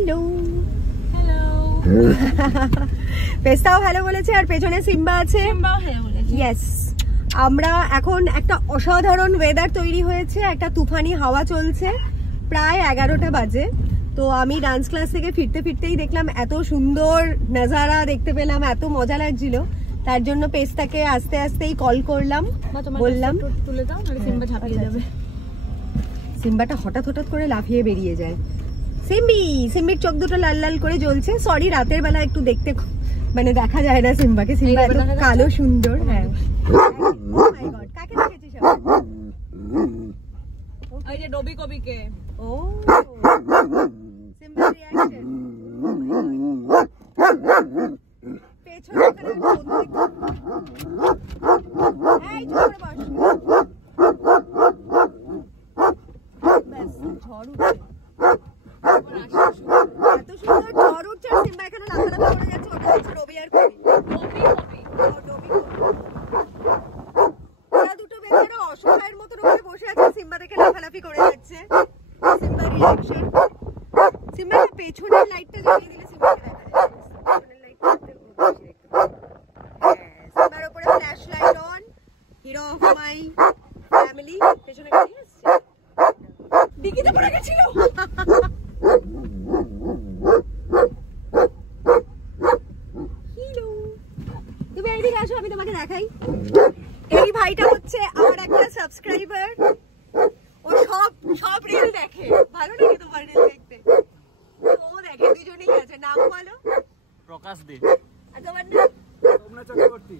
Hello hello পেস্তাও hello বলেছে আর পেছনে Simba আছে। ইয়েস, আমরা এখন একটা অসাধারণ ওয়েদার তৈরি হয়েছে, একটা তুফানি হাওয়া চলছে, প্রায় 11টা বাজে। তো আমি ডান্স ক্লাস থেকে ফিরতে ফিরতেই দেখলাম এত সুন্দর নাজারা দেখতে পেলাম, এত মজা লাগছিল। তার জন্য পেস্তাকে আস্তে আস্তেই কল করলাম, বললাম তুলে দাও নাহলে সিম্বা ঝাঁপিয়ে যাবে। সিম্বাটা হঠাৎ হঠাৎ করে লাফিয়ে বেরিয়ে যায়। সিম্বির চোখ দুটো লাল লাল করে জ্বলছে। সরি, রাতের বেলা একটু দেখতে মানে দেখা যায় না সিম্বাকে, সিম্বা এত কালো সুন্দর। হ্যাঁ, কাকে দেখেছিস? ওই যে ডবি কবিকে। ও সিম্বা রিঅ্যাকশন। পেছনে ওখানে বন্ধু এই ঝড় বস। ব্যাস ঝড় উঠছে, এত সুন্দর ঝড় উঠছে। সিম্বা এখানে লাফালাফি করে যাচ্ছে, ওটা হচ্ছে রবি আর কবি। ওরা দুটো বেচারা অসহায়ের মতো রোদে বসে আছে, সিম্বা দেখে লাফালাফি করে যাচ্ছে। Simba reaction. সিম্বা পেছনের লাইটটা জ্বালিয়ে দিলে সিম্বাকে দেখা যায়। পেছনের লাইটটা সিম্বার উপরে flash light on, hero of my family. পেছনে গাড়ি আসছে, ডিকিতে পড়ে গেছিল। তুমি এইদিকে আসো, আমি তোমাকে দেখাই। এই ভাইটা হচ্ছে আমার একটা সাবস্ক্রাইবার, ও সব রিল দেখে। ভালো লাগে তোমার রিল দেখতে? ও দেখে, দুজনেই আছে। নাম বলো? প্রকাশ দে। আর তোমার নাম? তোমরা চক্রবর্তী।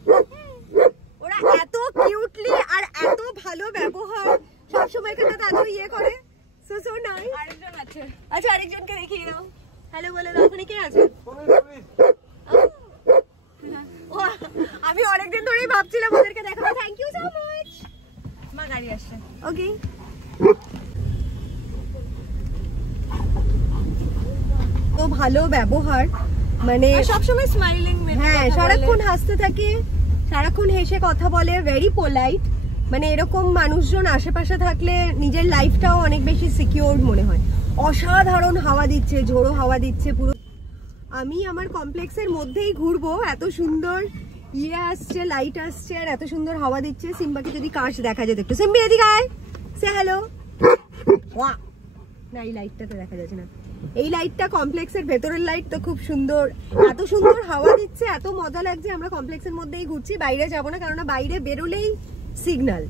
ওরা এত কিউটলি আর এত ভালো ব্যবহার, সবসময় এখানে এত ইয়ে করে। সো নাই আরেকজন আছে। আচ্ছা, আরেকজনকে দেখিয়ে দাও। হ্যালো বলে দাও। ওখানে কে আছে? আমি অনেকদিন ধরেই ভাবছিলাম ওদেরকে দেখাবো। Thank you so much. মা গাড়ি আসছে। ওকে, তো ভালো ব্যবহার, মানে সবসময় স্মাইলিং। হ্যাঁ, সারাক্ষণ হাসতে থাকে, সারাক্ষণ হেসে কথা বলে, ভেরি পোলাইট। মানে এরকম মানুষজন আশেপাশে থাকলে নিজের লাইফটাও অনেক বেশি সিকিউর মনে হয়। অসাধারণ হাওয়া দিচ্ছে, ঝোড়ো হাওয়া দিচ্ছে পুরো। আমি আমার কমপ্লেক্সের মধ্যেই ঘুরবো, এত সুন্দর ইয়ে আসছে, লাইট আসছে আর এত সুন্দর হাওয়া দিচ্ছে। সিম্বাকে যদি কাশ দেখা যেত একটু। সিম্বি এদিকে আয়, সে হ্যালো। না, এই লাইটটাতে দেখা যাচ্ছে না। এই লাইটটা কমপ্লেক্সের ভেতরের লাইট, তো খুব সুন্দর, এত সুন্দর হাওয়া দিচ্ছে, এত মজা লাগছে। আমরা কমপ্লেক্সের মধ্যেই ঘুরছি, বাইরে যাবো না, কারণ বাইরে বেরোলেই সিগন্যাল।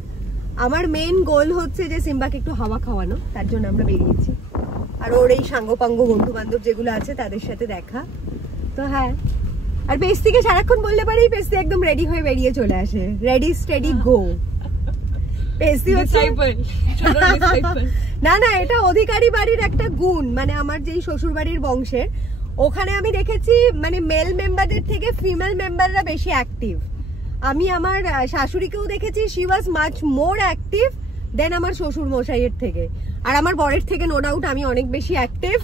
আমার মেইন গোল হচ্ছে যে সিম্বাকে একটু হাওয়া খাওয়ানো, তার জন্য আমরা বেরিয়েছি। আর ওর এই সাঙ্গপাঙ্গ বন্ধু বান্ধব যেগুলো আছে তাদের সাথে দেখা। তো হ্যাঁ, আর পেস্তিকে সারাক্ষণ বললে পারি, পেস্তি একদম রেডি হয়ে বেরিয়ে চলে আসে। Ready steady go. পেস্তি হচ্ছে না, এটা অধিকারী বাড়ির একটা গুণ। মানে আমার যেই শ্বশুর বাড়ির বংশের, ওখানে আমি দেখেছি মানে মেল মেম্বারদের থেকে ফিমেল মেম্বাররা বেশি অ্যাক্টিভ। আমি আমার শাশুড়িকেও দেখেছি, she was much more active than আমার শ্বশুর মশাইয়ের থেকে। আর আমার বরের থেকে নো ডাউট আমি অনেক বেশি অ্যাক্টিভ।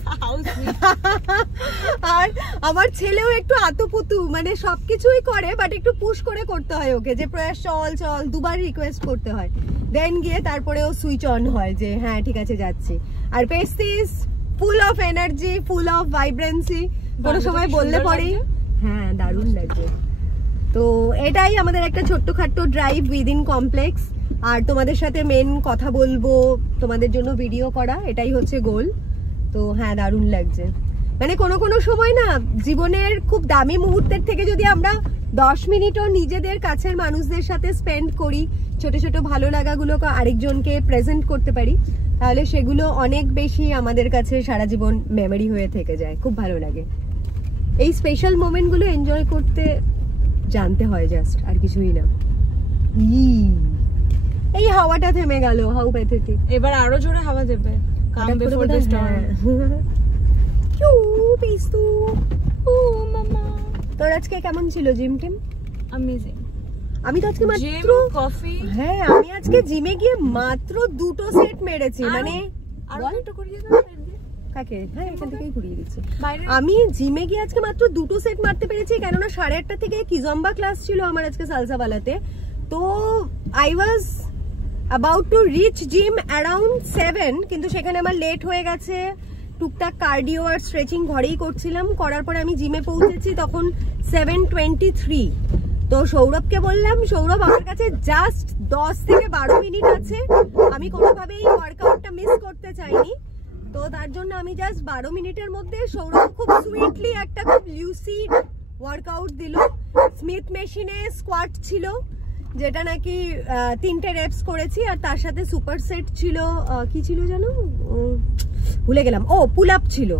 আর আমার ছেলেও একটু আতুপুতু, মানে সবকিছুই করে, বাট একটু পুশ করে করতে হয় ওকে, যে প্রয়াস চল দুবার রিকোয়েস্ট করতে হয়, দেন গিয়ে তারপরে ও সুইচ অন হয় যে হ্যাঁ ঠিক আছে যাচ্ছি। আর Pesti is full of energy, full of vibrancy. কোনো সময় বললে পরেই হ্যাঁ দারুণ লাগছে। তো এটাই আমাদের একটা ছোট্টখাট্টো ড্রাইভ উইদিন কমপ্লেক্স। আর তোমাদের সাথে মেন কথা বলবো, তোমাদের জন্য ভিডিও করা, এটাই হচ্ছে গোল। তো হ্যাঁ, দারুণ লাগছে। মানে কোনো সময় না জীবনের খুব দামি মুহূর্তের থেকে যদি আমরা 10 মিনিটও নিজেদের কাছের মানুষদের সাথে স্পেন্ড করি, ছোট ছোট ভালো লাগাগুলো আরেকজনকে প্রেজেন্ট করতে পারি, তাহলে সেগুলো অনেক বেশি আমাদের কাছে সারা জীবন মেমোরি হয়ে থেকে যায়। খুব ভালো লাগে। এই স্পেশাল মোমেন্টগুলো এনজয় করতে জানতে হয়, জাস্ট, আর কিছুই না। এই হাওয়াটা থেমে গেল, হাউ প্যাথেটিক। এবার আরো জোরে হাওয়া দেবে। Come before the storm. Pestu, ও মামা। তোর আজকে কেমন ছিল জিম টিম? অ্যামেজিং। আমি তো আজকে মাত্র কফি, হ্যাঁ আমি আজকে জিমে গিয়ে মাত্র 2টো সেট মেরেছি। মানে আরো একটু করিয়ে দাও কাকে? হ্যাঁ, এখান থেকেই ঘুরিয়ে দিচ্ছি। আমি জিমে গিয়ে আজকে মাত্র 2টো সেট মারতে পেরেছি, কেননা 8:30 থেকে কিজম্বা ক্লাস ছিল আমার আজকে সালসাওয়ালাতে। তো I was about to reach gym around 7, কিন্তু সেখানে আমার লেট হয়ে গেছে। টুকটাক কার্ডিও আর স্ট্রেচিং ঘরেই করছিলাম। করার পরে আমি জিমে পৌঁছেছি তখন 7:23। তো সৌরভকে বললাম, সৌরভ আমার কাছে জাস্ট 10 থেকে 12 মিনিট আছে, আমি কোনোভাবেই ওয়ার্কআউটটা মিস করতে চাইনি। তো তার জন্য আমি জাস্ট 12 মিনিটের মধ্যে সৌরভ খুব সুইটলি একটা খুব লিউসিড ওয়ার্কআউট দিল। স্মিথ মেশিনে স্কোয়াট ছিল, যেটা নাকি 3টে রেপস করেছি, আর তার সাথে সুপার সেট ছিল, কি ছিল জানো ভুলে গেলাম, পুল আপ ছিল।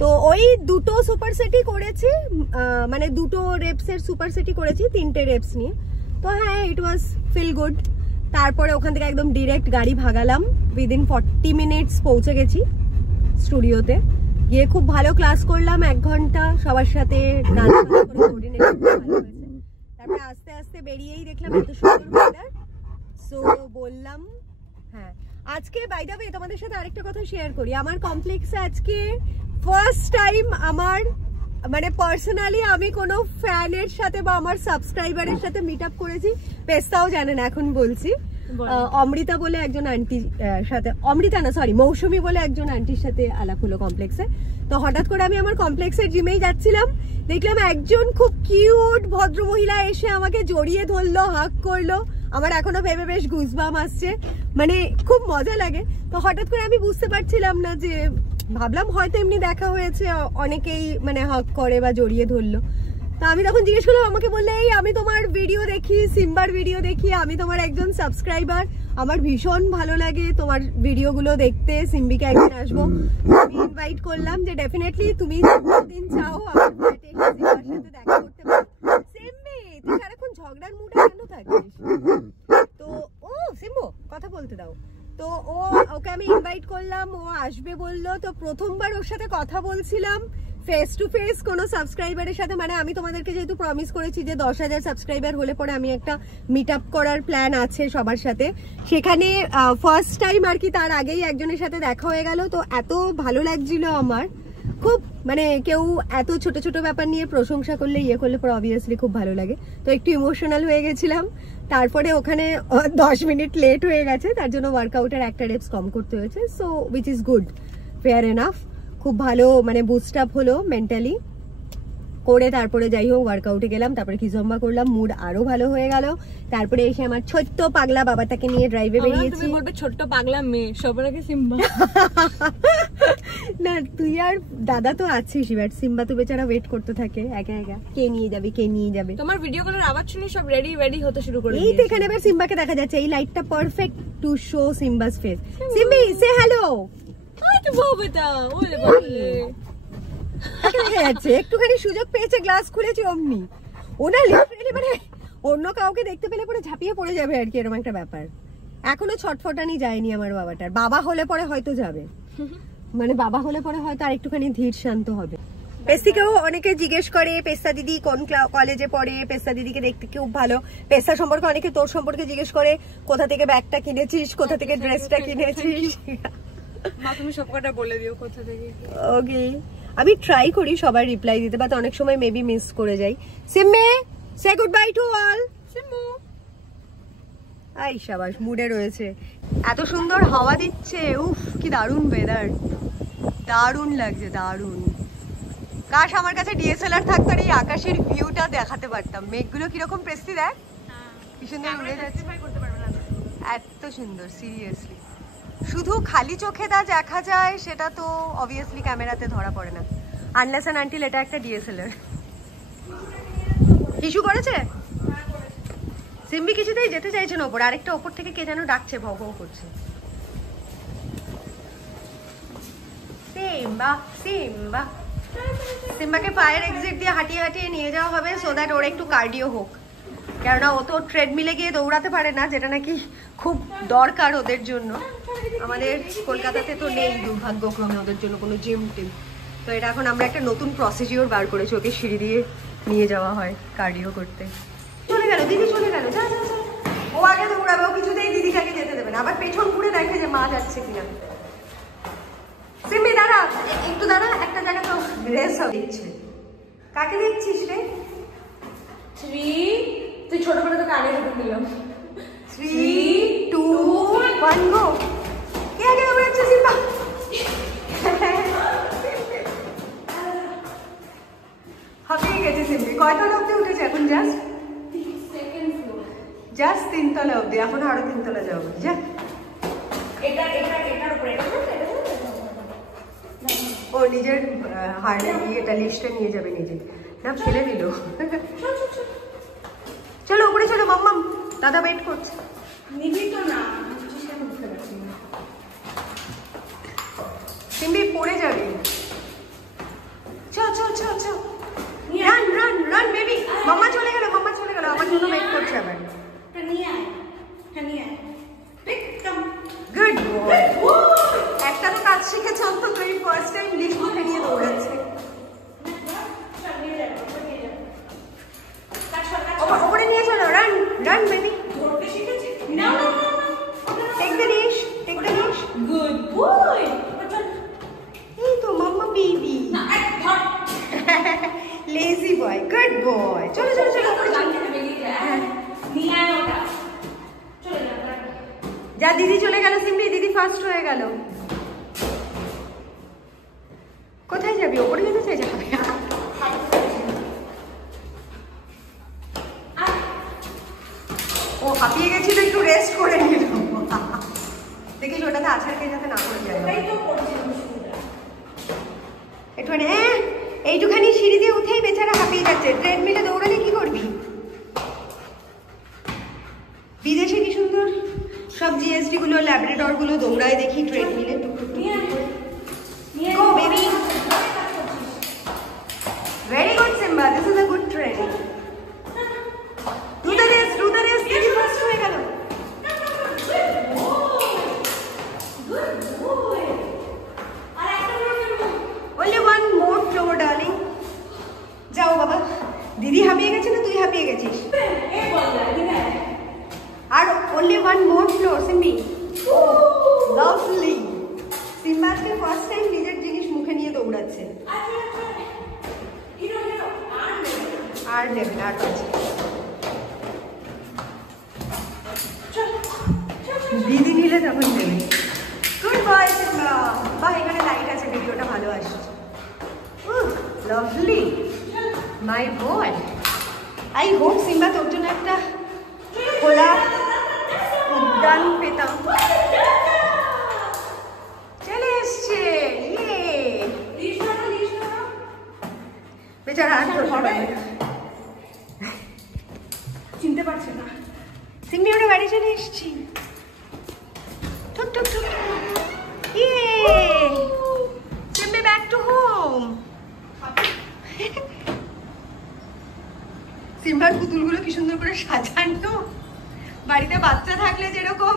তো ওই দুটো সুপার সেটই করেছি, মানে দুটো রেপসের সুপার সেটই করেছি 3টে রেপস নিয়ে। তো হ্যাঁ, ইট ওয়াজ ফিল গুড। তারপরে ওখান থেকে একদম ডিরেক্ট গাড়ি ভাগালাম, উইদিন 40 মিনিটস পৌঁছে গেছি স্টুডিওতে। গিয়ে খুব ভালো ক্লাস করলাম 1 ঘন্টা সবার সাথে, তারপরে আস্তে আস্তে বেরিয়েই দেখলাম এত সুন্দর ওয়েদার। সো বললাম হ্যাঁ, আজকে বাই দ্য ওয়ে তোমাদের সাথে আরেকটা কথা শেয়ার করি। আমার কমপ্লেক্সে আজকে ফার্স্ট টাইম আমার মানে পার্সোনালি আমি কোনো ফ্যানের সাথে বা আমার সাবস্ক্রাইবারের সাথে মিট আপ করেছি। পেস্তাও জানেন, এখন বলছি। অমৃতা বলে একজন আন্টির সাথে, অমৃতা না সরি মৌসুমী বলে একজন আন্টির সাথে আলাপ হলো কমপ্লেক্সে। তো হঠাৎ করে আমি আমার কমপ্লেক্সের জিমেই যাচ্ছিলাম, দেখলাম একজন খুব কিউট ভদ্র মহিলা এসে আমাকে জড়িয়ে ধরলো, হাগ করলো। আমার এখনো ভেবে বেশ গুজবাম আসছে, মানে খুব মজা লাগে। তো হঠাৎ করে আমি বুঝতে পারছিলাম না, যে ভাবলাম হয়তো এমনি দেখা হয়েছে, অনেকেই মানে হাগ করে বা জড়িয়ে ধরলো। তো আমি তখন জিজ্ঞেস করলাম, আমাকে বললে এই আমি তোমার ভিডিও দেখি, সিম্বার ভিডিও দেখি, আমি তোমার একজন সাবস্ক্রাইবার, আমার ভীষণ ভালো লাগে তোমার ভিডিওগুলো দেখতে, সিম্বিকে একদিন আসবো। আমি ইনভাইট করলাম যে ডেফিনেটলি তুমি দিন চাও আমার ফ্ল্যাটে এসে সিম্বার সাথে দেখা করতে পারো। সিম্বি তুই সারাক্ষণ ঝগড়ার মুডে কেন থাকিস? তো সিম্বু কথা বলতে দাও। তো ওকে আমি ইনভাইট করলাম, ও আসবে বললো। তো প্রথমবার ওর সাথে কথা বলছিলাম ফেস টু ফেস কোনো সাবস্ক্রাইবারের সাথে। মানে আমি তোমাদেরকে যেহেতু প্রমিস করেছি যে 10,000 সাবস্ক্রাইবার হলে পরে আমি একটা মিট আপ করার প্ল্যান আছে সবার সাথে, সেখানে ফার্স্ট টাইম আর কি তার আগেই একজনের সাথে দেখা হয়ে গেল। তো এত ভালো লাগছিল আমার খুব, মানে কেউ এত ছোট ছোট ব্যাপার নিয়ে প্রশংসা করলে ইয়ে করলে পরে অবভিয়াসলি খুব ভালো লাগে। তো একটু ইমোশনাল হয়ে গেছিলাম। তারপরে ওখানে 10 মিনিট লেট হয়ে গেছে, তার জন্য ওয়ার্কআউটের একটা রেপস কম করতে হয়েছে। So which is good, fair enough. খুব ভালো মানে বুস্ট আপ হলো মেন্টালি করে। তারপরে যাই হোক ওয়ার্কআউটে গেলাম, তারপরে কিজম্বা করলাম, মুড আরো ভালো হয়ে গেল। তারপরে এসে আমার ছোট্ট পাগলা বাবাটাকে নিয়ে ড্রাইভে বেরিয়েছি। তুমি বলবে ছোট্ট পাগলা মেয়ে, সবার আগে সিম্বা। না তুই আর দাদা তো আছিস, এবার সিম্বা তো বেচারা ওয়েট করতে থাকে একা একা, কে নিয়ে যাবে কে নিয়ে যাবে। তোমার ভিডিও কলের আওয়াজ শুনে সব রেডি হতে শুরু করে এই তো এখানে এবার সিম্বাকে দেখা যাচ্ছে, এই লাইটটা perfect to show Simba's face. Simbi say hello. দেখা যাচ্ছে একটুখানি সুযোগ পেয়েছে, গ্লাস খুলেছি অমনি। ওনা লিটারালি মানে অন্য কাউকে দেখতে পেলে পরে ঝাঁপিয়ে পড়ে যাবে আর কি, এরকম একটা ব্যাপার। এখনো ছটফটানি যায়নি আমার বাবাটার। বাবা হলে পরে হয়তো যাবে, মানে বাবা হলে পরে হয়তো আর একটুখানি ধীর শান্ত হবে। পেস্তাকেও অনেকে জিজ্ঞেস করে পেস্তা দিদি কোন কলেজে পড়ে, পেস্তা দিদিকে দেখতে খুব ভালো। পেস্তা সম্পর্কে অনেকে তোর সম্পর্কে জিজ্ঞেস করে, কোথা থেকে ব্যাগটা কিনেছিস, কোথা থেকে ড্রেসটা কিনেছিস। মা তুমি সব কথা বলে দিও কোথা থেকে। ওকে, আমি ট্রাই করি সবার রিপ্লাই দিতে, বাট অনেক সময় মেবি মিস করে যাই। সিম্মে সে গুড বাই টু অল। সিম্বু আই শাবাশ, মুডে রয়েছে। এত সুন্দর হাওয়া দিচ্ছে, উফ কি দারুণ ওয়েদার, দারুণ লাগছে দারুণ। কাশ আমার কাছে ডিএসএলআর থাকতো আর এই আকাশের ভিউটা দেখাতে পারতাম। মেঘগুলো কিরকম প্রেস্তি দেখ, কি সুন্দর উড়ে যাচ্ছে, এত সুন্দর। সিরিয়াসলি শুধু খালি চোখে তা দেখা যায় সেটা তো অবভিয়াসলি ক্যামেরাতে ধরা পড়ে না, আনলেস এন্ড আনটিল এটা একটা ডিএসএলআর। ইস্যু করেছে সিম্বি, কিছুতেই যেতে চাইছে না ওপর। আরেকটা ওপর থেকে কে যেন ডাকছে, ভৌ ভৌ করছে। সিম্বা সিম্বা সিম্বাকে ফায়ার এক্সিট দিয়ে হাঁটিয়ে হাঁটিয়ে নিয়ে যাওয়া হবে, সো দ্যাট ওর একটু কার্ডিও হোক। কেননা ও তো ট্রেডমিলে গিয়ে দৌড়াতে পারে না, যেটা নাকি খুব দরকার ওদের জন্য। আমাদের কলকাতাতে তো নেই দুর্ভাগ্যক্রমে ওদের জন্য কোনো জিম টিম। তো এটা এখন আমরা একটা নতুন প্রসিডিওর বার করেছি, ওকে সিঁড়ি দিয়ে নিয়ে যাওয়া হয় কার্ডিও করতে। চলে গেল দিদি, চলে গেল, যা যা। ও আগে দৌড়াবে, ও কিছুতেই দিদিকে আগে যেতে দেবে না। আবার পেছন ঘুরে দেখে যে মা যাচ্ছে কিনা। সিম্বি দাঁড়া, একটু দাঁড়া, একটা জায়গা তো রেস দিচ্ছে। কাকে দেখছিস রে? তুই ছোটবেলা তোকে আগে ঢুকে দিলাম। 3, 2, 1 গো। কে আগে দৌড়াচ্ছে সিম্বা? কয়তলা অব্দি উঠেছে এখন? জাস্ট 3 তলা অব্দি, এখন আরো 3 তলা যাবো। যা ও নিজের এটা লিস্টে নিয়ে যাবে নিজে, না ফেলে দিল। চলো উপরে চলো মাম্মাম, দাদা ওয়েট করছে। সিম্বি পড়ে যাবে। চল চল চল চল, রান রান রান বেবি। মাম্মা চলে গেল, মাম্মা চলে গেল, আমার জন্য ওয়েট করছে আবার। গুড বয়, একটা তো কাজ শিখেছে অন্তত, এই ফার্স্ট টাইম লিফট মুখে নিয়ে দৌড়াচ্ছে। ওপরে নিয়ে চলো, run run baby. Take the dish, take the dish. Good boy. এই তো mamma baby, lazy boy, good boy. চলো চলো চলো উপরে চলো। যা দিদি চলে গেল সিম্বি, দিদি ফার্স্ট হয়ে গেল। কোথায় যাবি? ওপরে যেতে চাই? যাবে ও হাঁপিয়ে গেছিল, একটু রেস্ট করে নিল। দেখিস ওটাতে আছাড় খেয়ে যাতে না পড়ে যায়। একটুখানি এইটুখানি সিঁড়ি দিয়ে উঠেই বেচারা হাঁপিয়ে যাচ্ছে। ট্রেডমিলে দৌড়ালে কি করবি? বিদেশে কি সুন্দর সব জিএসটি গুলো, ল্যাবরেটর গুলো দৌড়ায় দেখি ট্রেডমিলে। Go baby. Very good Simba, this is a good training. Do the race, do the race. Didi first হয়ে গেল। Only one more floor darling. যাও বাবা, দিদি হাঁপিয়ে গেছে না তুই হাঁপিয়ে গেছিস? আর only one more floor Simbi. Lovely. Simba আজকে ফার্স্ট টাইম নিজের জিনিস মুখে নিয়ে দৌড়াচ্ছে। আর নেবেন আর আছে, দিদি নিলে তখন নেবে। Good boy Simba. বাহ, এখানে লাইট আছে, ভিডিওটা ভালো আসছে। Lovely my boy. I hope Simba তোর জন্য একটা খোলা উদ্যান পেতাম। চলে এসছে, বেচারা আর চিনতে পারছে না। সিম্বি আমরা বাড়ি চলে এসছি। ঠুক ঠুক ঠুক, সিম্বি ব্যাক টু হোম। সিম্বার পুতুলগুলো কি সুন্দর করে সাজানো। বাড়িতে বাচ্চা থাকলে যেরকম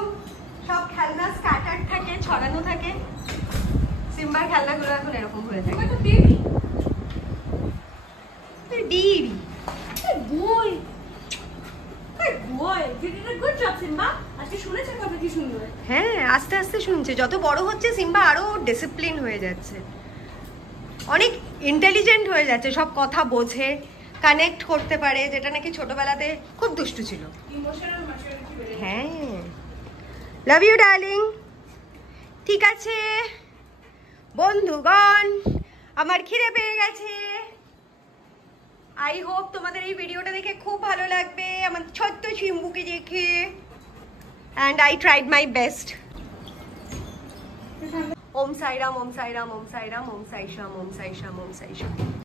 সব খেলনা স্ক্যাটার থাকে, ছড়ানো থাকে, সিম্বার খেলনাগুলো এখন এরকম হয়ে থাকে। হ্যাঁ, আস্তে আস্তে শুনছে, যত বড় হচ্ছে সিম্বা আরো ডিসিপ্লিন হয়ে যাচ্ছে, অনেক ইন্টেলিজেন্ট হয়ে যাচ্ছে, সব কথা বোঝে, কানেক্ট করতে পারে, যেটা নাকি ছোটবেলাতে খুব দুষ্টু ছিল। হ্যাঁ, লাভ ইউ ডার্লিং। ঠিক আছে বন্ধুগণ, আমার খিদে পেয়ে গেছে। আই হোপ তোমাদের এই ভিডিওটা দেখে খুব ভালো লাগবে, আমার ছোট্ট শিম্বুকে দেখে। And I tried my best. Om Sairam, Om Sairam, Om Sairam, Om Saisham, Om Saisham, Om সাইশাম।